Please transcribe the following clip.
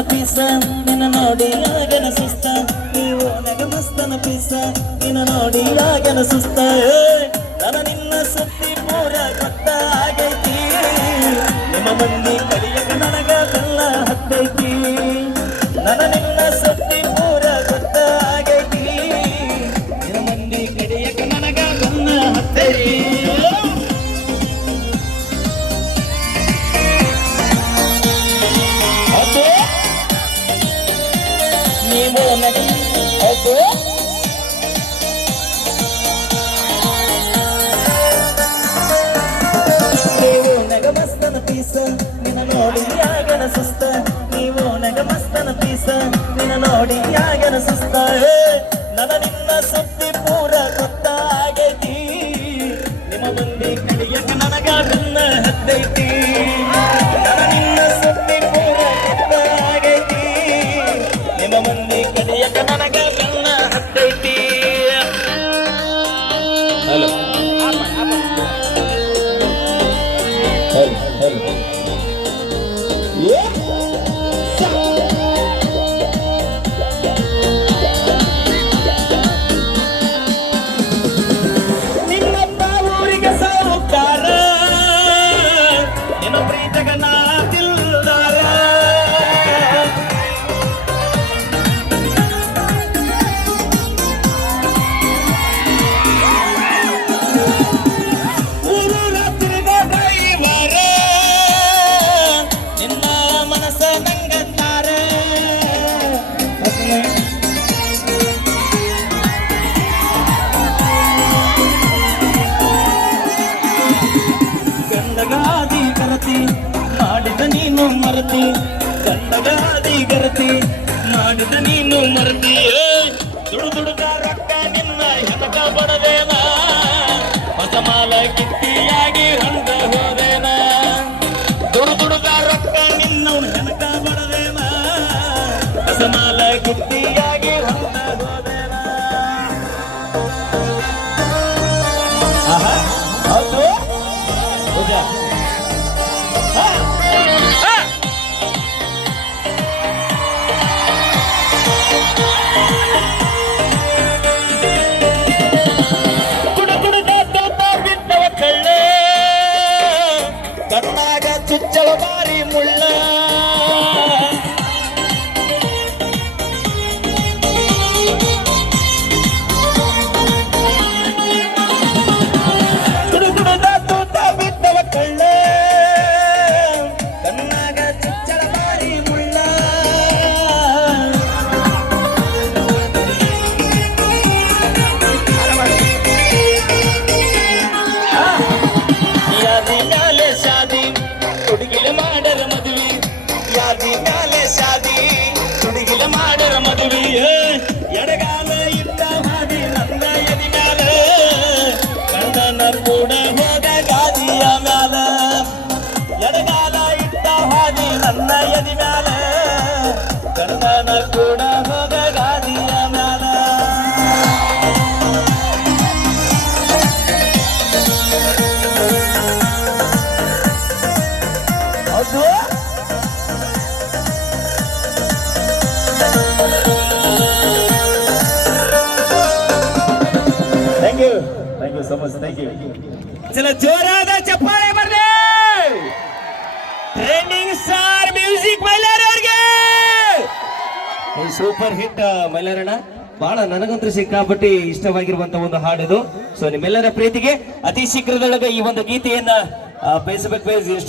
Piece ನಿನ್ನ ನೋಡಿ ಆಗನ ಸುಸ್ತ ನೀವು ನಗ ಮಸ್ತನ ಪೀಸ ನಿನ್ನ ನೋಡಿ ಆಗನ ಸುಸ್ತ ನನ್ನ ನಿನ್ನ ಸುತ್ತಿ ಪೂರ ಗೊತ್ತ ಆಗೈತಿ ನಿಮ್ಮ ಮಂದಿ ಅಪ್ಪು ನೀವು ನೀನು ಮರತಿ ಗಂಡಗಾದಿ ಗರತಿ ಮಾಡಿದ ನೀನು ಮರತಿ. ಏ, ದುಡು ದುಡುಗ ರೊಕ್ಕ ನಿನ್ನ ಹೆದಕ ಬಡದೇನ ಹೊಸ ಮಾಲ ಕಿತ್ತಿಯಾಗಿ ಹೊಂದ ಹೋದೇನ? ದುಡು ದುಡುಗ ರೊಕ್ಕ ನಿನ್ನ ಹೆನಕ ಬಡದೇನ ಹೊಸ ಮಾಲ ಕಿತ್ತಿಯಾಗಿ ಹೊಂದ ಹೋದೇನ? ಹೌದು? ಹೌದಾ ಕಣ್ಣಾಗ ಚುಚ್ಚಳ ಬಾರಿ ಮುಳ್ಳ. சாதி மேலே சாதி. துடிகில மாடற மதுவி எடகால இந்த மாதிரி நல்ல எதி மேல. கண்ணன கூட போக காதிய மேல. எடகால இந்த மாதிரி நல்ல எதி மேல. கண்ணன கூட ಸೊ ಮಚ್ ಥ್ಯಾಂಕ್ ಯು ಚಲ ಜೋರಾದ ಚಪ್ಪಾಳೆ ಬರ್ಲಿ. ಟ್ರೆಂಡಿಂಗ್ ಸ್ಟಾರ್ ಮ್ಯೂಸಿಕ್ ಮೈಲಾರ ಅವರಿಗೆ. ಸೂಪರ್ ಹಿಟ್ ಮೈಲಾರಣ್ಣ ಬಹಳ ನನಗಂತೂ ಸಿಕ್ಕಾಪಟ್ಟಿ ಇಷ್ಟವಾಗಿರುವಂತ ಒಂದು ಹಾಡಿದು. ಸೊ ನಿಮ್ಮೆಲ್ಲರ ಪ್ರೀತಿಗೆ ಅತಿ ಶೀಘ್ರದೊಳಗೆ ಈ ಒಂದು ಗೀತೆಯನ್ನ ಫೇಸ್ಬುಕ್ ಬಯಸಬೇಕು